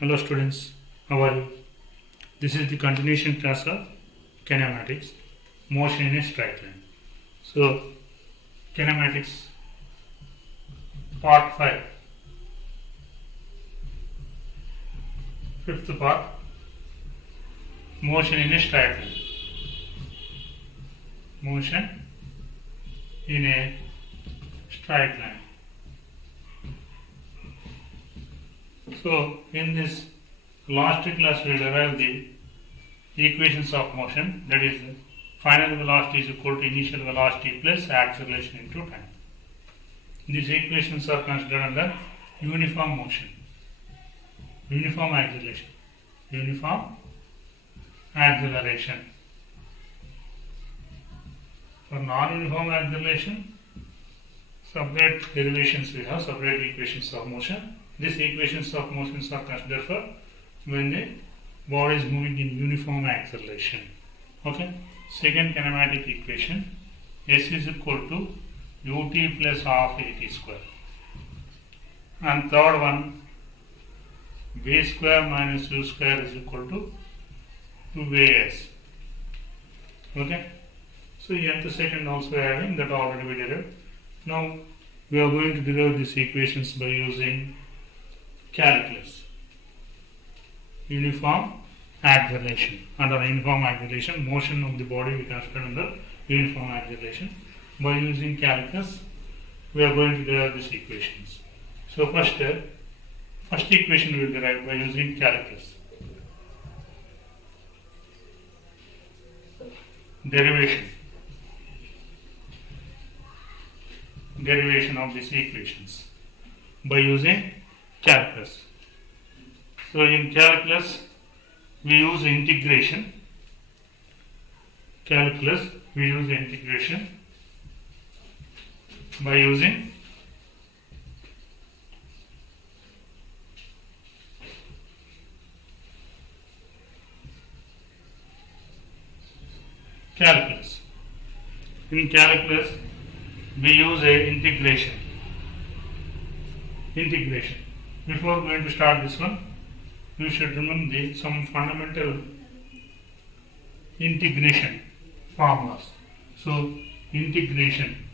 Hello students, how are you? This is the continuation class of kinematics, motion in a straight line. So, kinematics part 5, fifth part, motion in a straight line. Motion in a straight line. So, in this last class we derived the equations of motion, that is final velocity is equal to initial velocity plus acceleration into time. These equations are considered under uniform motion, uniform acceleration, uniform acceleration. For non-uniform acceleration, separate derivations we have, separate equations of motion. These equations of motions are considered for when the body is moving in uniform acceleration. Okay. Second kinematic equation, S is equal to ut plus half at square. And third one, v square minus u square is equal to 2as. Okay. So nth second also having that already we derived. Now we are going to derive these equations by using calculus. Uniform acceleration. Under uniform acceleration, motion of the body we consider under uniform acceleration. By using calculus, we are going to derive these equations. So first equation we will derive by using calculus. Derivation of these equations by using calculus. So in calculus we use integration. Calculus we use integration by using calculus. In calculus we use a integration. Before going to start this one, you should remember some fundamental integration formulas. So integration,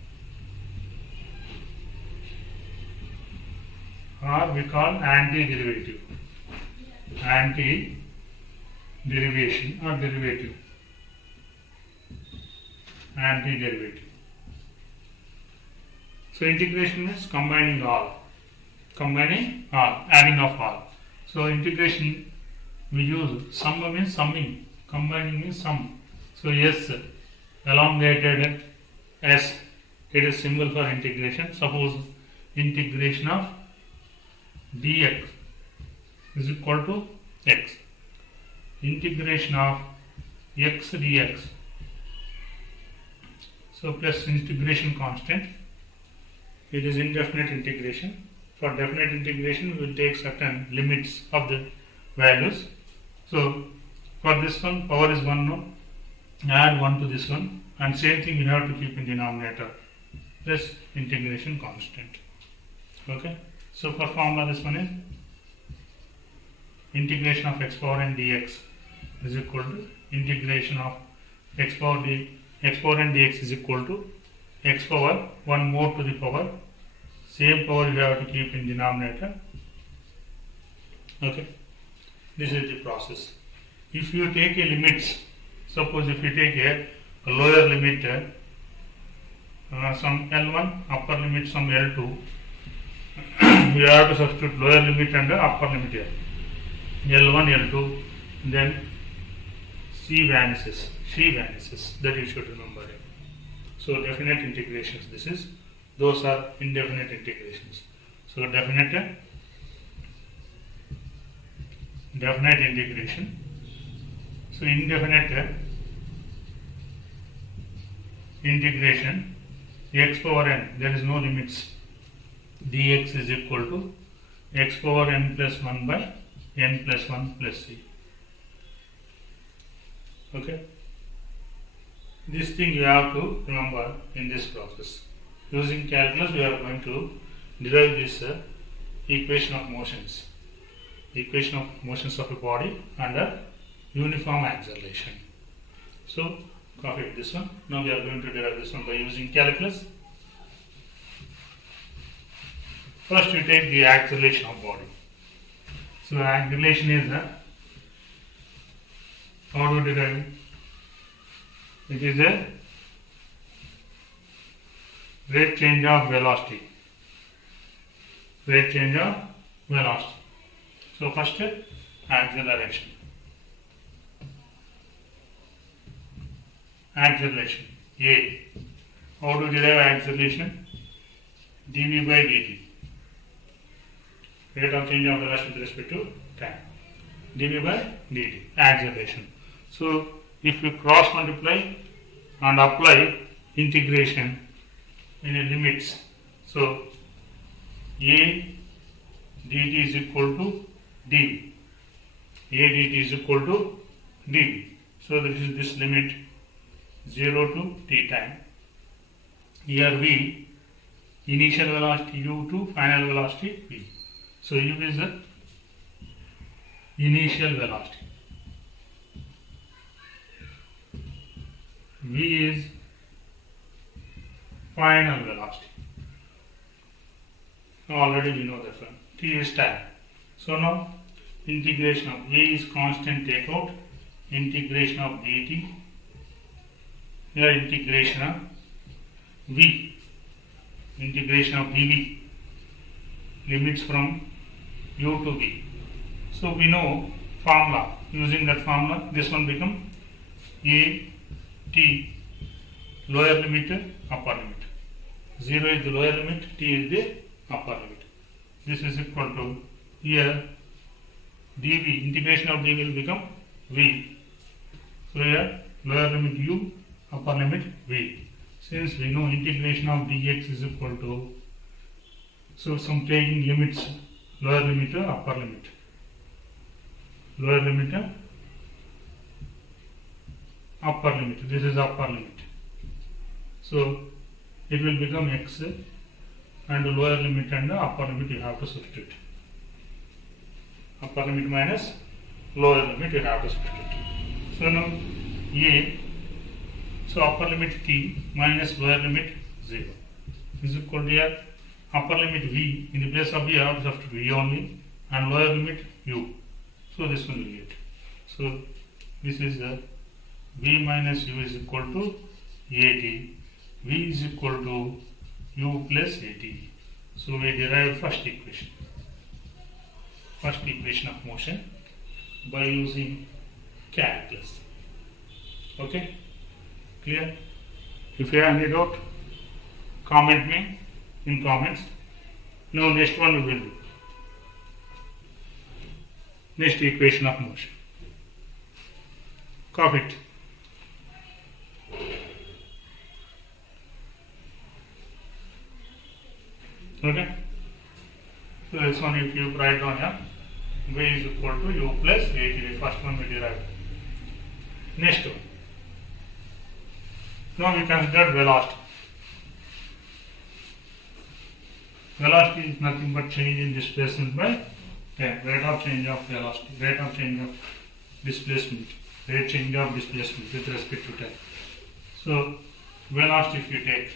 or we call anti-derivation or derivative. Anti-derivative. So integration means combining all, adding of all. So integration we use sum means summing, combining means sum. So S elongated S, it is symbol for integration. Suppose integration of dx is equal to x. Integration of x dx. So plus integration constant. It is indefinite integration. For definite integration, we will take certain limits of the values. So for this one, power is 1 now. Add 1 to this one, and same thing you have to keep in denominator plus integration constant. Okay. So for formula, this one is integration of x power n dx is equal to integration of x power n dx is equal to x power 1 more to the power. Same power you have to keep in denominator. Okay. This is the process. If you take a limits, suppose if you take a lower limit, some L1, upper limit some L2, you have to substitute lower limit and upper limit here. L1, L2, then C vanishes. That you should remember. So definite integrations, this is. Those are indefinite integrations. So definite integration. So indefinite integration, x power n, there is no limits. Dx is equal to x power n plus 1 by n plus 1 plus c. Okay. This thing you have to remember in this process. Using calculus, we are going to derive this equation of motions. equation of motions of a body under uniform acceleration. So copy this one. Now we are going to derive this one by using calculus. First we take the acceleration of body. So acceleration is how to derive it? It is a rate change of velocity. Rate change of velocity. So first acceleration. Acceleration A. How to derive acceleration? dv by dt. Rate of change of velocity with respect to time. dv by dt. Acceleration. So if you cross multiply and apply integration in a limits, so a dt is equal to dv. A dt is equal to dv. So this is this limit 0 to t time. Here v, initial velocity u to final velocity v. So u is the initial velocity. V is final velocity. Already we know that one. T is time. So now integration of A is constant, take out integration of dt. Here integration of V, integration of dv, limits from u to v. So we know formula. Using that formula, this one become a t, lower limit, upper limit. 0 is the lower limit, t is the upper limit. This is equal to, here dv, integration of dv will become v. So here lower limit u, upper limit v. Since we know integration of dx is equal to, so some taking limits, lower limit, upper limit. Lower limit, upper limit. This is upper limit. So it will become x, and the lower limit and the upper limit you have to substitute. Upper limit minus lower limit you have to substitute. So now a, so upper limit t minus lower limit 0 is equal to here upper limit v, in the place of v I have to substitute v only, and lower limit u. So this one will get. So this is the v minus u is equal to at. V is equal to u plus at. So we derive first equation. First equation of motion by using calculus. Okay? Clear? If you have any doubt, comment me in comments. Now next one we will do. Next equation of motion. Copy it. Okay? So this one if you write down here, v is equal to u plus at. The first one we derive. Next one. Now we consider velocity. Velocity is nothing but change in displacement by time. Rate of change of velocity, rate of change of displacement, rate change of displacement with respect to time. So velocity, if you take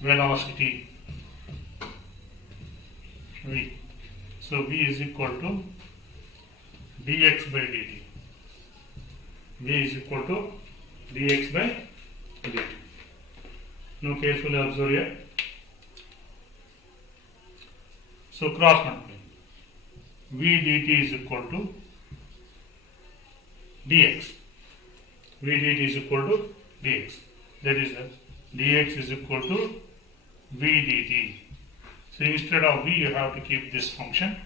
velocity v, so v is equal to dx by dt. V is equal to dx by dt. Now carefully observe here. So cross multiply. V dt is equal to dx. V dt is equal to dx. That is dx is equal to v dt. So instead of v you have to keep this function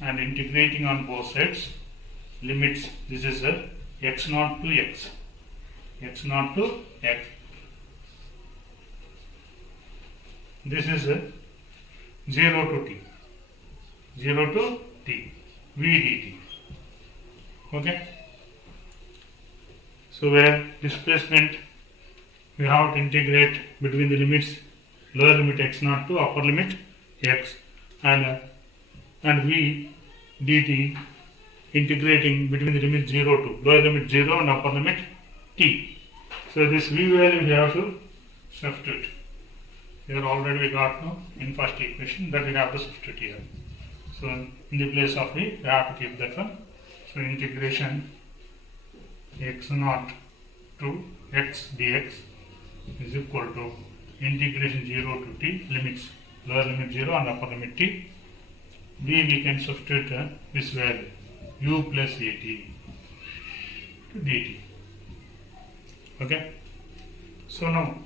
and integrating on both sides. Limits, this is x naught to x. X naught to x. This is 0 to t. 0 to t. V dt. Okay. So where displacement we have to integrate between the limits, lower limit x naught to upper limit x, and and v dt integrating between the limit 0 to lower limit 0 and upper limit t. So this v value we have to substitute. Here already we got no in first equation, that we have to substitute here. So in the place of v, we have to keep that one. So integration x naught to x dx is equal to integration 0 to t limits lower limit 0 and upper limit t. V we can substitute this value u plus at to dt. Okay. So now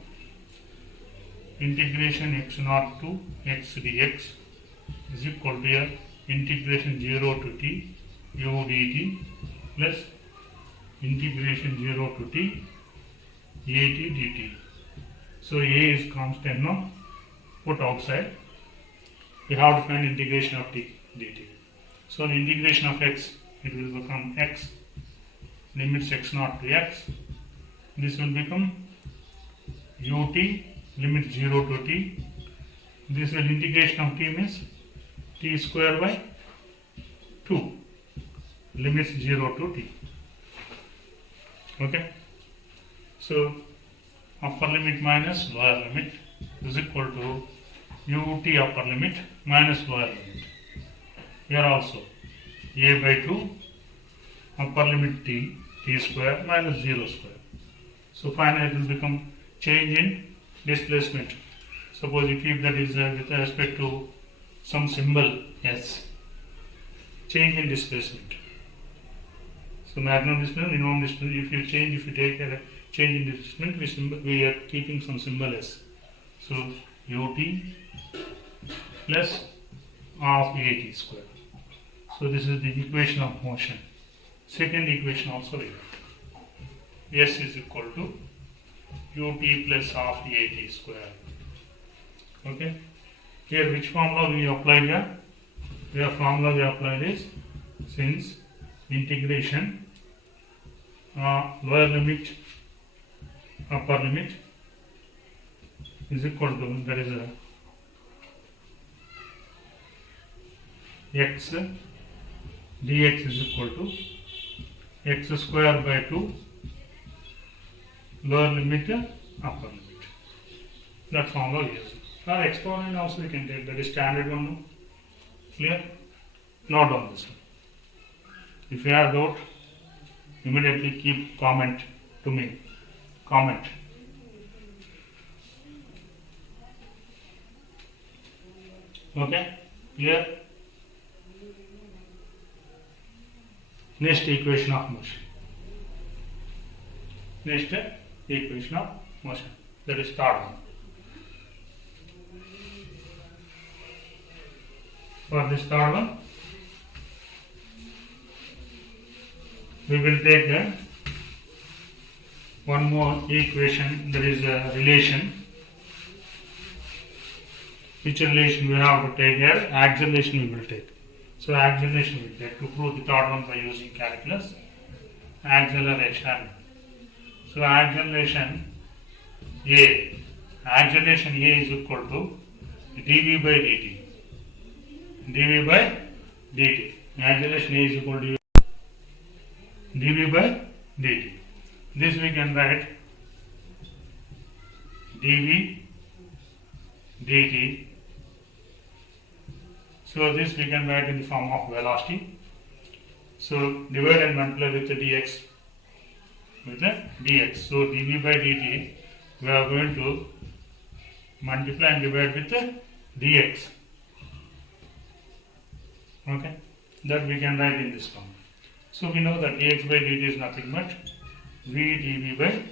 integration x naught to x dx is equal to here integration 0 to t u dt plus integration 0 to t at dt. So a is constant now, put outside. We have to find integration of t dt. So integration of x, it will become x limits x naught to x. This will become ut limit 0 to t. This will integration of t means t square by 2 limits 0 to t. Okay. So upper limit minus lower limit is equal to ut upper limit minus lower limit. Here also a by 2 upper limit t square minus 0 square. So finally it will become change in displacement. Suppose you keep that is with respect to some symbol s. Change in displacement. So maximum displacement, minimum displacement. If you take a change in displacement, we are keeping some symbol s. So ut plus of at square. So this is the equation of motion. Second equation also we have. S is equal to ut plus of at square. Okay. Here which formula we applied here? The formula we applied is since integration lower limit upper limit is equal to, that is x dx is equal to x square by 2 lower limit upper limit. That formula we use. Now exponent also we can take, that is standard one. No? Clear? Note on this one. If you have doubt, immediately keep comment to me. Comment. Okay? Clear? Next equation of motion. Next equation of motion. That is third one. For this third one, we will take one more equation, that is a relation. Which relation we have to take here? Acceleration we will take. So acceleration we will take to prove the third one by using calculus. Acceleration. So acceleration A. Acceleration A is equal to dv by dt. dv by dt. Acceleration A is equal to dv by dt. This we can write dv dt. So this we can write in the form of velocity. So divide and multiply with the dx. With the dx. So dv by dt we are going to multiply and divide with the dx. Okay. That we can write in this form. So we know that dx by dt is nothing but v dv by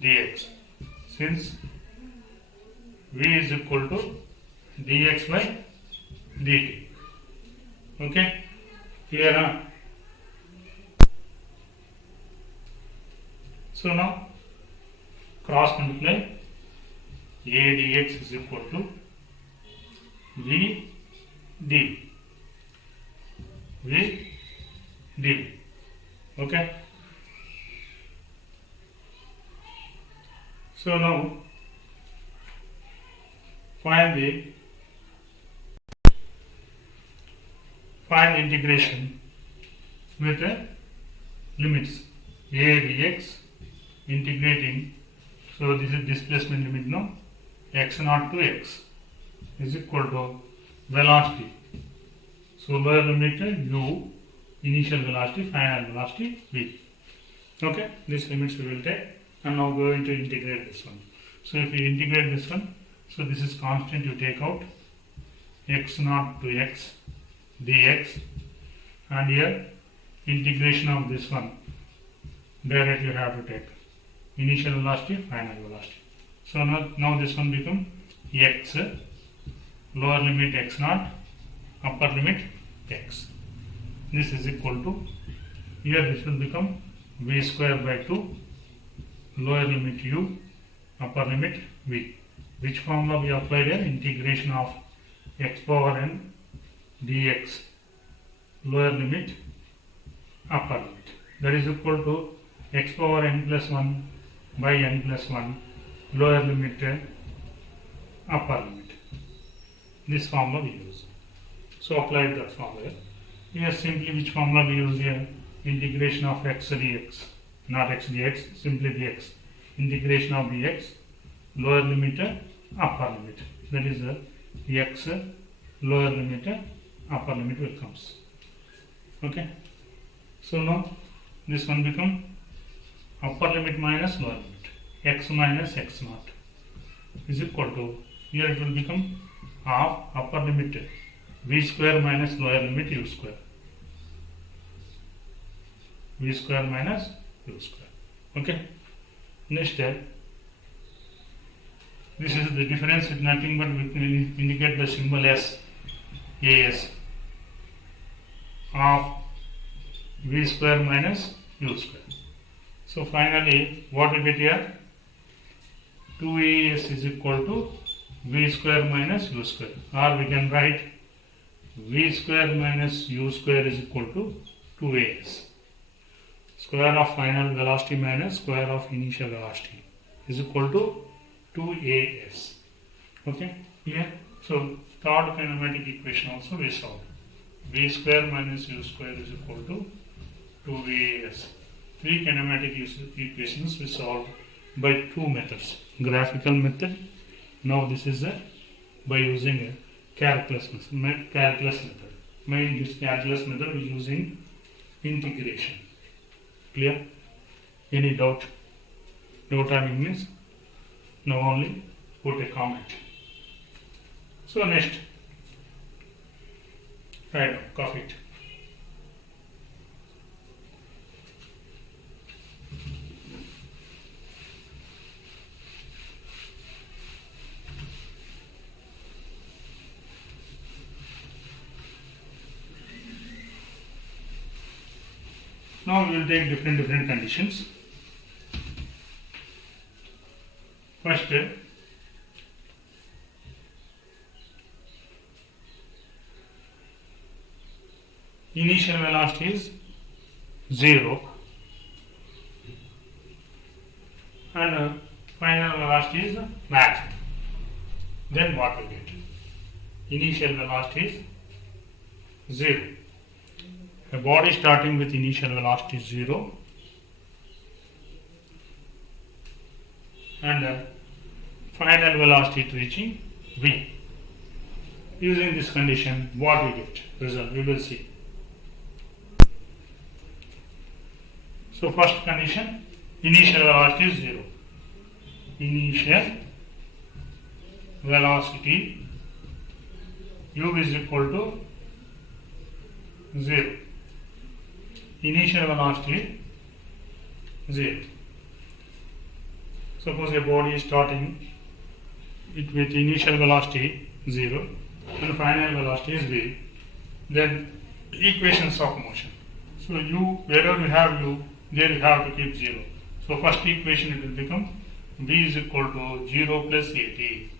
dx. Since v is equal to dx by dt. Okay. Here. So now cross multiply a dx is equal to v dv. V dv. Okay. So now find the find integration with limits a dx integrating. So this is displacement limit now, x naught to x is equal to velocity. So lower limit u, initial velocity, final velocity v. Okay, these limits we will take, and now going to integrate this one. So if you integrate this one, so this is constant, you take out x naught to x dx, and here integration of this one directly you have to take initial velocity, final velocity. So now this one become x, lower limit x naught, upper limit x. This is equal to, here this will become v square by 2, lower limit u, upper limit v. Which formula we applied here? Integration of x power n dx, lower limit, upper limit. That is equal to x power n plus 1 by n plus 1, lower limit, upper limit. This formula we use. So apply that formula. Here simply which formula we use here? Integration of x dx, not x dx, simply dx. Integration of dx, lower limit, upper limit. That is x, lower limit, upper limit will comes. Okay. So now this one become upper limit minus lower limit, x minus x naught is equal to, here it will become half upper limit v square minus lower limit u square, v square minus u square. Okay. Next, this is the difference with nothing but we can indicate the symbol as as of v square minus u square. So finally what we get here? 2as is equal to v square minus u square, or we can write v square minus u square is equal to 2as. Square of final velocity minus square of initial velocity is equal to 2as. Okay, here. So third kinematic equation also we solve. V square minus u square is equal to 2as. Three kinematic equations we solve by two methods. Graphical method. Now this is by using a calculus method. Main this calculus method is using integration. Clear? Any doubt? Doubt having means now only put a comment. So next, write down, copy it. Now we will take different conditions. First, initial velocity is 0 and final velocity is maximum. Then what we get? Initial velocity is 0. A body starting with initial velocity 0 and final velocity reaching v. Using this condition, what we get? Result we will see. So first condition, initial velocity is 0. Initial velocity u is equal to 0. Initial velocity 0. Suppose a body is starting it with initial velocity 0 and final velocity is v. Then equations of motion. So u, wherever you have u, there you have to keep 0. So first equation it will become v is equal to 0 plus 80.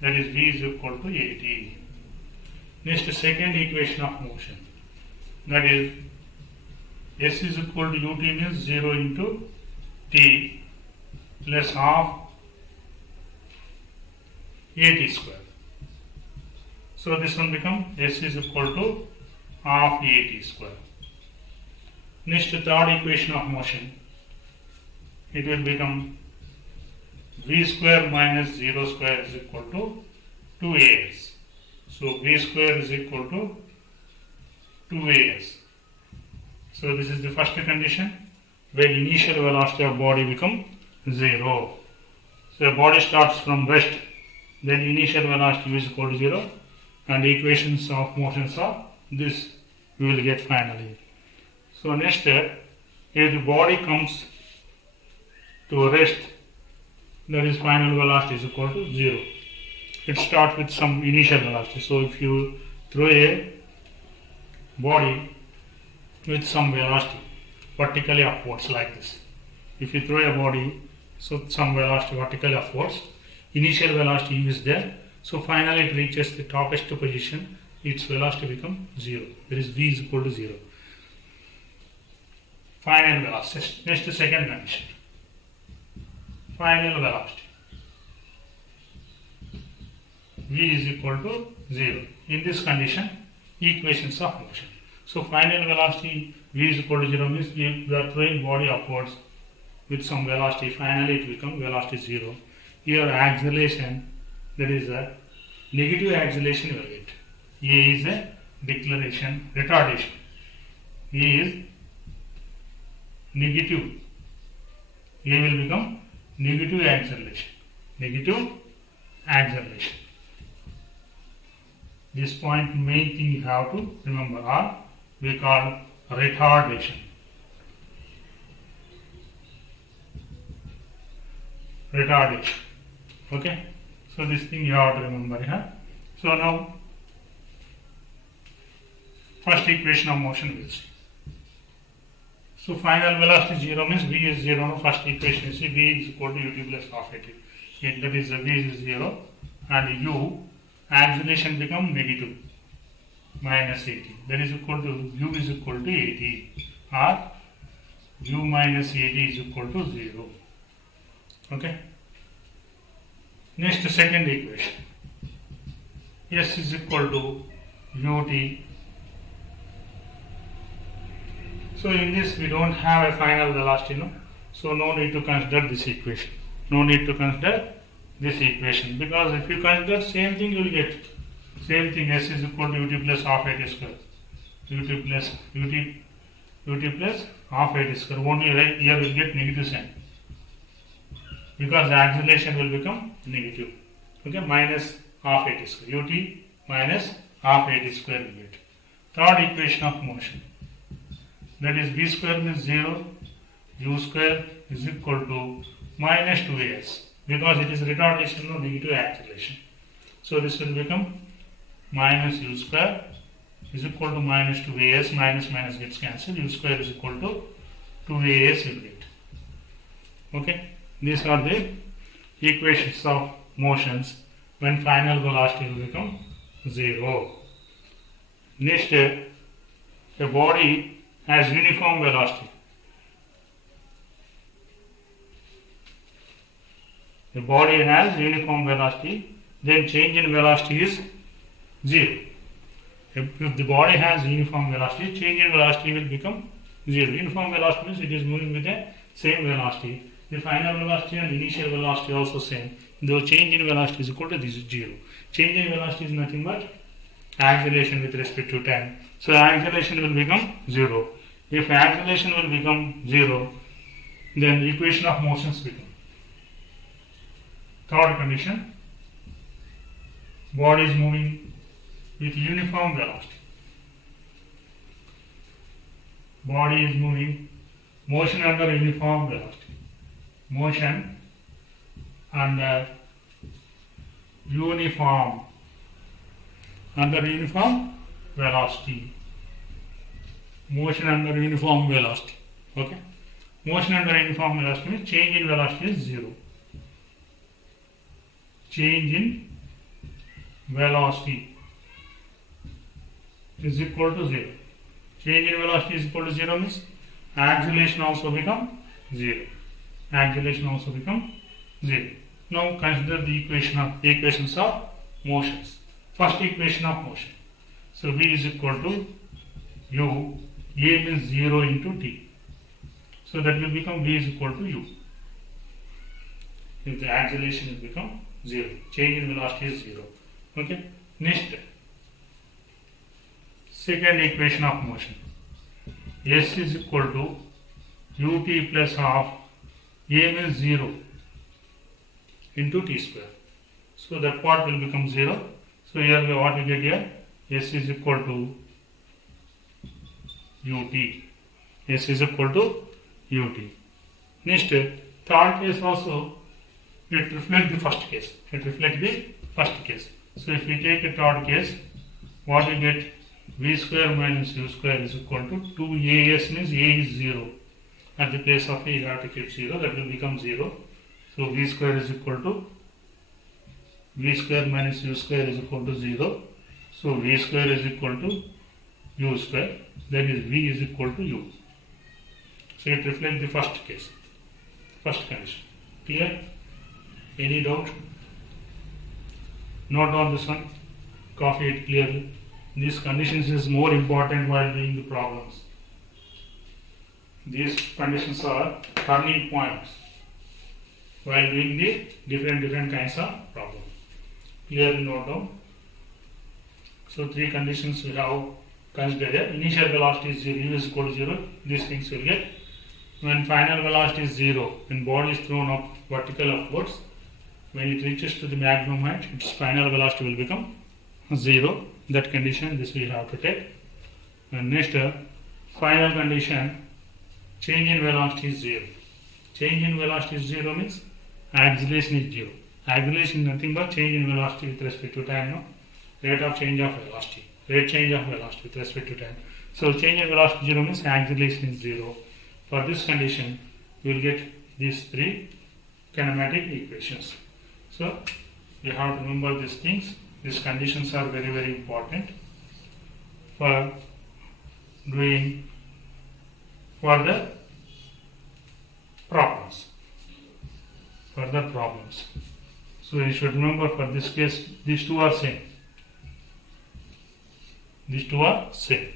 That is v is equal to 80. Next, second equation of motion. That is s is equal to ut means 0 into t plus half at square. So this one become s is equal to of at square. Next, third equation of motion, it will become v square minus 0 square is equal to 2as. So v square is equal to 2as. So this is the first condition where initial velocity of body become 0. So the body starts from rest, then initial velocity is equal to 0, and the equations of motions are this we will get finally. So next, if the body comes to rest, that is final velocity is equal to 0. It starts with some initial velocity. So if you throw a body with some velocity vertically upwards like this, if you throw a body so some velocity vertically upwards, initial velocity is there, so finally it reaches the topest position, its velocity becomes 0. That is v is equal to 0. Final velocity. Next, second condition, final velocity, v is equal to 0. In this condition, equations of motion. So final velocity v is equal to 0 means we are throwing body upwards with some velocity, finally it becomes velocity 0. Here acceleration, that is a negative acceleration you will get. A is a deceleration, retardation. A is negative. A will become negative acceleration. Negative acceleration. This point, main thing you have to remember are we call retardation. Retardation. Okay. So this thing you have to remember here. So now first equation of motion we will see. So final velocity 0 means v is 0. No, first equation is v is equal to ut plus half at. That is v is 0 and u acceleration become negative minus 80. That is equal to u is equal to 80 or u minus 80 is equal to 0. Okay. Next, second equation, s is equal to ut. So in this we don't have a final velocity, no? So no need to consider this equation. No need to consider this equation, because if you consider same thing you will get same thing, s is equal to ut plus half at square. ut plus half at square. Only right here we will get negative sign, because the acceleration will become negative. Okay, minus half at square. Ut minus half at square we get. Third equation of motion, that is v square means 0, u square is equal to minus 2as, because it is retardation, no negative acceleration. So this will become minus u square is equal to minus 2as, minus minus gets cancelled, u square is equal to 2as you get. Okay, these are the equations of motions when final velocity will become 0. Next, a body has uniform velocity. The body has uniform velocity, then change in velocity is 0. If the body has uniform velocity, change in velocity will become 0. Uniform velocity means it is moving with the same velocity. The final velocity and initial velocity also same. Though change in velocity is equal to this 0. Change in velocity is nothing but acceleration with respect to time. So acceleration will become 0. If acceleration will become 0, then equation of motions become. Third condition, body is moving with uniform velocity. Body is moving, motion under uniform velocity. Motion under uniform velocity. Motion under uniform velocity. Okay. Motion under uniform velocity means change in velocity is 0. Change in velocity is equal to 0. Change in velocity is equal to 0 means acceleration also become 0. Acceleration also become 0. Now consider the equations of motions. First equation of motion. So v is equal to u, a means 0 into t. So that will become v is equal to u. If the acceleration will become 0, change in velocity is 0. Okay. Next, second equation of motion. S is equal to ut plus half a means 0 into t square. So that part will become 0. So here what we get here, S is equal to ut. S is equal to ut. Next, third case also, it reflects the first case. It reflects the first case. So if we take a third case, what we get, v square minus u square is equal to 2as means a is 0. At the place of a you have to keep 0, that will become 0. So v square is equal to v square minus u square is equal to 0. So v square is equal to u square, that is v is equal to u. So it reflects the first case, first condition. Clear? Any doubt? Note down this one, copy it clearly. These conditions is more important while doing the problems. These conditions are turning points while doing the different kinds of problems. Clearly note down. So three conditions we have considered. Initial velocity is 0, u is equal to 0. These things will get. When final velocity is 0, when body is thrown up vertical upwards, when it reaches to the maximum height, its final velocity will become 0. That condition, this we have to take. And next, final condition, change in velocity is 0. Change in velocity is 0 means acceleration is 0. Acceleration is nothing but change in velocity with respect to time. No? Rate of change of velocity. Rate change of velocity with respect to time. So change in velocity 0 means acceleration is 0. For this condition, we will get these three kinematic equations. So you have to remember these things. These conditions are very important for doing further problems. So you should remember for this case, these two are same. These two are same.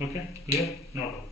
Okay, clear? No doubt.